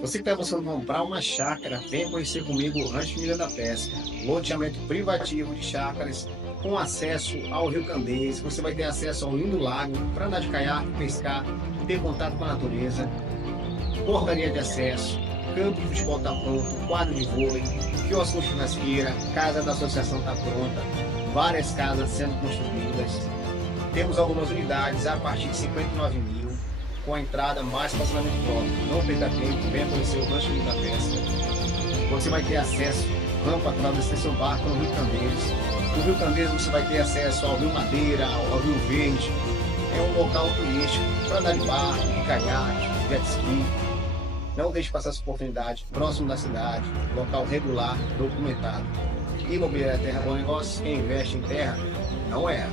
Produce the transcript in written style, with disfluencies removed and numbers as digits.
Você que está buscando comprar uma chácara, venha conhecer comigo o Rancho Família da Pesca. Loteamento privativo de chácaras com acesso ao Rio Candeias. Você vai ter acesso ao lindo lago para andar de caiaque, pescar, ter contato com a natureza, portaria de acesso, campo de futebol está pronto, quadro de vôlei, quiosque com churrasqueira, casa da associação está pronta, várias casas sendo construídas. Temos algumas unidades a partir de 59 mil, com a entrada mais estacionamento próprio. Não perca tempo, venha conhecer o Rancho Família da Pesca. Você vai ter acesso rampa através da estação barco no Rio Candeias. No Rio Candeias você vai ter acesso ao Rio Madeira, ao Rio Verde. É um local turístico para andar de barco, de caiaque, de jet ski. Não deixe passar essa oportunidade, próximo da cidade, local regular, documentado. Imobiliária Terra Bom Negócio, quem investe em terra não erra.